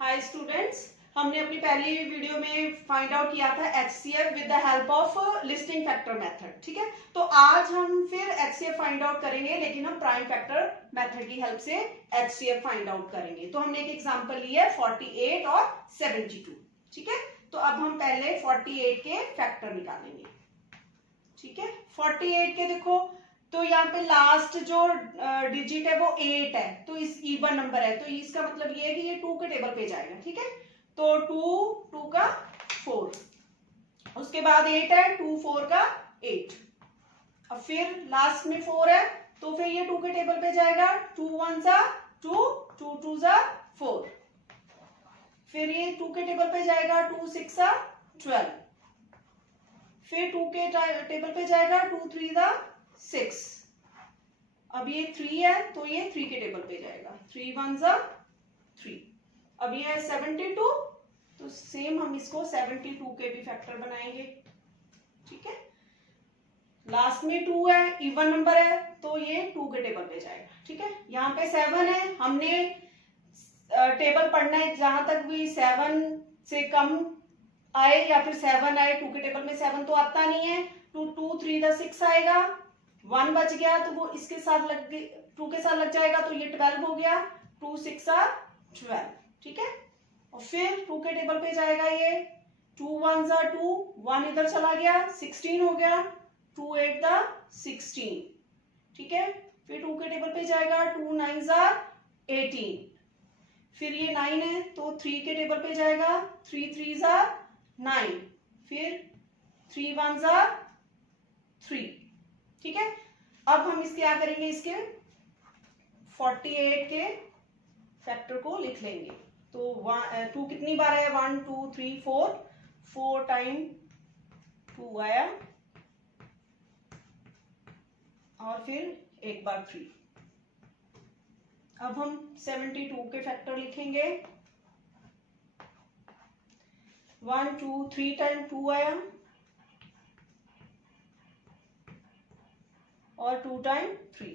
Hi students, हमने अपनी पहली वीडियो में फाइंड आउट किया था HCF with the help of listing factor method. ठीक है, तो आज हम फिर HCF फाइंड आउट करेंगे, लेकिन हम प्राइम फैक्टर मेथड की हेल्प से HCF फाइंड आउट करेंगे। तो हमने एक एग्जांपल लिया है 48 और 72। ठीक है, तो अब हम पहले 48 के फैक्टर निकालेंगे। ठीक है, 48 के देखो तो यहाँ पे लास्ट जो डिजिट है वो 8 है, तो इस इवन नंबर है, तो इसका मतलब ये है कि ये 2 के टेबल पे जाएगा। ठीक है, तो 2 का 4, उसके बाद 8 है, 2 4 का 8, अब फिर लास्ट में 4 है, तो फिर ये 2 के टेबल पे जाएगा। 2 1 सा 2, 2 2 सा 4, फिर ये 2 के टेबल पे जाएगा। 2 6 सा 12, फिर 2 के टेबल पे जाएगा। 2 3 सा 6, अब ये 3 है, तो ये 3 के टेबल पे जाएगा। 3 1 सा 3, अब ये है 72, तो सेम हम इसको 72 के भी फैक्टर बनाएंगे। ठीक है, लास्ट में 2 है, इवन नंबर है, तो ये 2 के टेबल पे जाएगा। ठीक है, यहाँ पे 7 है, हमने टेबल पढ़ना है जहां तक भी 7 से कम आए या फिर 7 आए। 2 के टेबल में 7 तो आता नहीं है। 2 2 3 द 6 आएगा, 1 बच गया तो वो इसके साथ लग 2 के साथ लग जाएगा, तो ये 12 हो गया। 2 6 12। ठीक है, और फिर 2 के टेबल पे जाएगा ये। 2 1 सा 2, 1 इधर चला गया, 16 हो गया। 2 8 द 16। ठीक है, फिर 2 के टेबल पे जाएगा। 2 9 सा 18, फिर ये 9 है, तो 3 के टेबल पे जाएगा। 3 3 सा 9, फिर 3 1 सा 3। ठीक है, अब हम इसके क्या करेंगे, इसके 48 के फैक्टर को लिख लेंगे। तो 2 कितनी बार है, 1 2 3 4, 4 टाइम 2 आया, और फिर एक बार 3। अब हम 72 के फैक्टर लिखेंगे। 1 2 3 टाइम 2 आया, और 2 टाइम 3।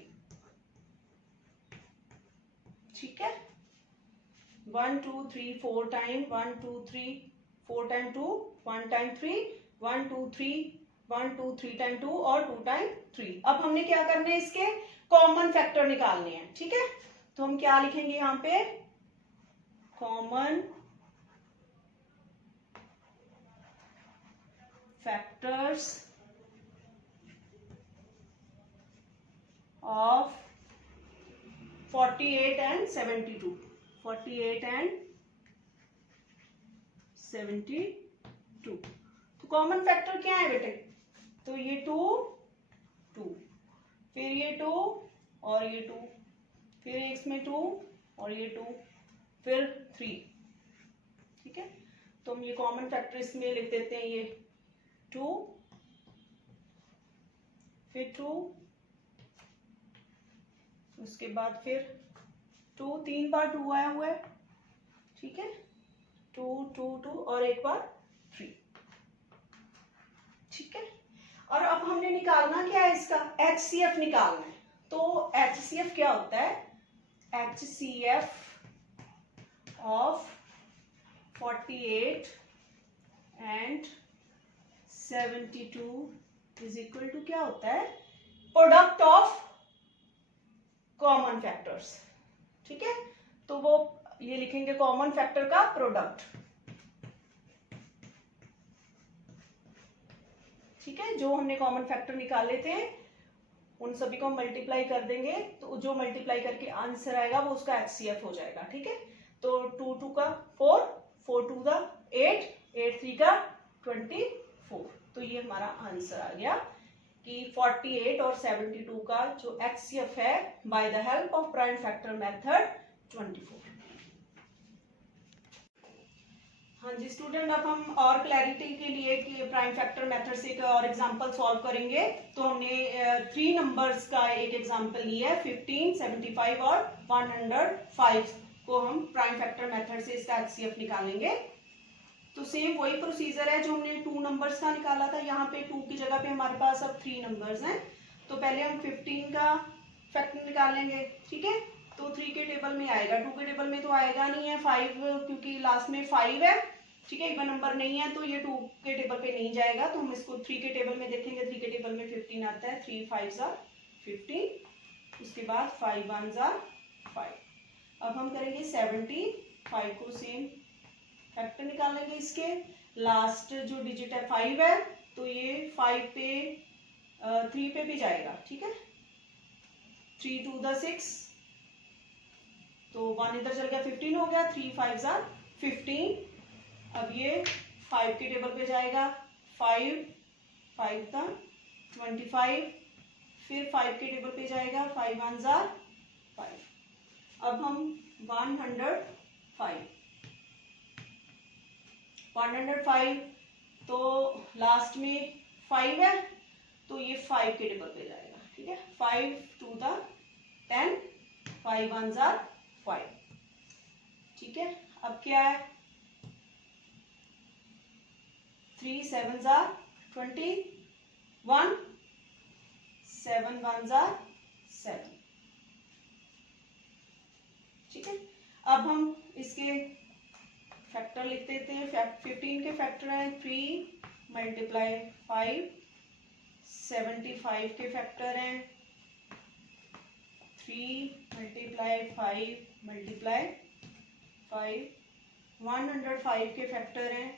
ठीक है, 1 2 3 4 टाइम 1 2 3 4 टाइम 2, 1 टाइम 3, 1 2 3 1 2 3 टाइम 2, और 2 टाइम 3। अब हमने क्या करना है, इसके कॉमन फैक्टर निकालने हैं। ठीक है, तो हम क्या लिखेंगे यहाँ पे, common factors of 48 and 72। 48 and 72, तो कॉमन फैक्टर क्या है बेटे, तो ये 2 2, फिर ये 2 और ये 2, फिर इसमें 2 और ये 2, फिर 3। ठीक है, तो हम ये कॉमन फैक्टर इसमें लिख देते हैं, ये 2, फिर 2, उसके बाद फिर 2, 3 बार 2 आया हुआ है। ठीक है, 2 2 2 और एक बार 3। ठीक है, और अब हमने निकालना क्या है, इसका HCF निकालना है। तो HCF क्या होता है, HCF of 48 and 72 is equal to क्या होता है, प्रोडक्ट ऑफ कॉमन फैक्टर्स। ठीक है, तो वो ये लिखेंगे कॉमन फैक्टर का प्रोडक्ट। ठीक है, जो हमने कॉमन फैक्टर निकाले थे उन सभी को मल्टीप्लाई कर देंगे, तो जो मल्टीप्लाई करके आंसर आएगा वो उसका HCF हो जाएगा। ठीक है, तो 2 2 का 4, 4 2 का 8, 8 3 का 24, तो ये हमारा आंसर आ गया कि 48 और 72 का जो HCF है by the help of prime factor method 24। हाँ जी स्टूडेंट, अब हम और क्लैरिटी के लिए कि प्राइम फैक्टर मेथड से एक और एग्जांपल सॉल्व करेंगे। तो हमने 3 नंबर्स का एक एग्जांपल लिया है, 15 75 और 105 को हम प्राइम फैक्टर मेथड से इसका HCF निकालेंगे। तो सेम वही प्रोसीजर है जो हमने 2 नंबर्स का निकाला था। यहाँ पे 2 की जगह पे हमारे पास अब 3 नंबर्स हैं। तो पहले हम 15 का फैक्टर निकालेंगे। ठीक है, तो 3 के टेबल में आएगा, 2 के टेबल में तो आएगा नहीं है 5, क्योंकि लास्ट में 5 है, ठीक है, इवन नंबर नहीं है, तो ये 2 के टेबल पे नहीं जाएगा। तो हम इसको 3 के टेबल में देखेंगे। 3 के टेबल में 15 आता है, 3 5s are 15, उसके बाद 5 1s are 5। अब हम करेंगे 75 को सेम फैक्टर निकालेंगे इसके। लास्ट जो डिजिट है 5 है, तो ये 5 पे 3 पे भी जाएगा, ठीक है, 3 2 the 6, तो 1 इधर चल गया, 15 हो गया, 3 5s are 15। अब ये 5 के टेबल पे जाएगा, 5 5 था 25, फिर 5 के टेबल पे जाएगा, 5 1s are 5। अब हम 105, तो लास्ट में 5 है, तो ये 5 के टेबल पे जाएगा, ठीक है, 5 2 था 10, 5 1s are 5, ठीक है। अब क्या है, 3 7s are 21, 7 1s are 7, ठीक है। अब हम इसके फैक्टर लिख देते हैं। 15 के फैक्टर हैं 3 मल्टीप्लाई 5, 75 के फैक्टर हैं 3 मल्टीप्लाई 5 मल्टीप्लाई 5, 105 के फैक्टर हैं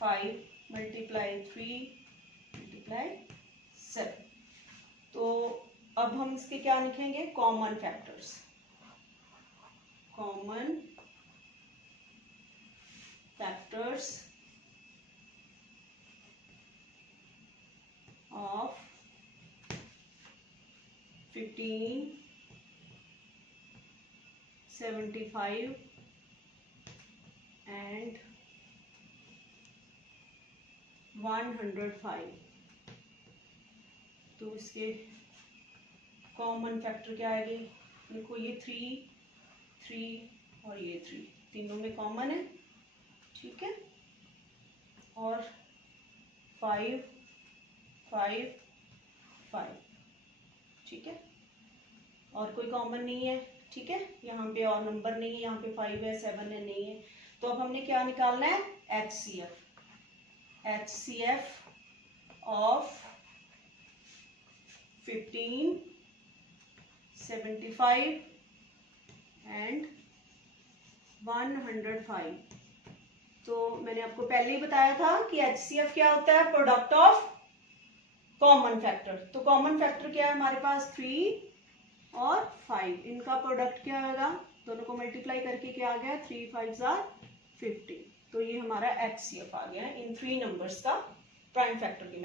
5 मल्टीप्लाई 3 मल्टीप्लाई 7। तो अब हम इसके क्या लिखेंगे, common factors. Common factors of 15, 75 and 105। तो इसके कॉमन फैक्टर क्या आएगी, देखो ये 3 3 और ये 3 तीनों में कॉमन है, ठीक है, और 5 5 5, ठीक है, और कोई कॉमन नहीं है, ठीक है, यहाँ पे और नंबर नहीं है, यहाँ पे 5 है 7 है नहीं है। तो अब हमने क्या निकालना है, HCF ऑफ 15, 75 एंड 105। तो मैंने आपको पहले ही बताया था कि HCF क्या होता है, प्रोडक्ट ऑफ कॉमन फैक्टर। तो कॉमन फैक्टर क्या है हमारे पास, 3 और 5, इनका प्रोडक्ट क्या आएगा, दोनों को मल्टीप्लाई करके क्या आ गया, 3 5s are 15। तो ये हमारा HCF आ गया इन 3 नंबर्स का प्राइम फैक्टर की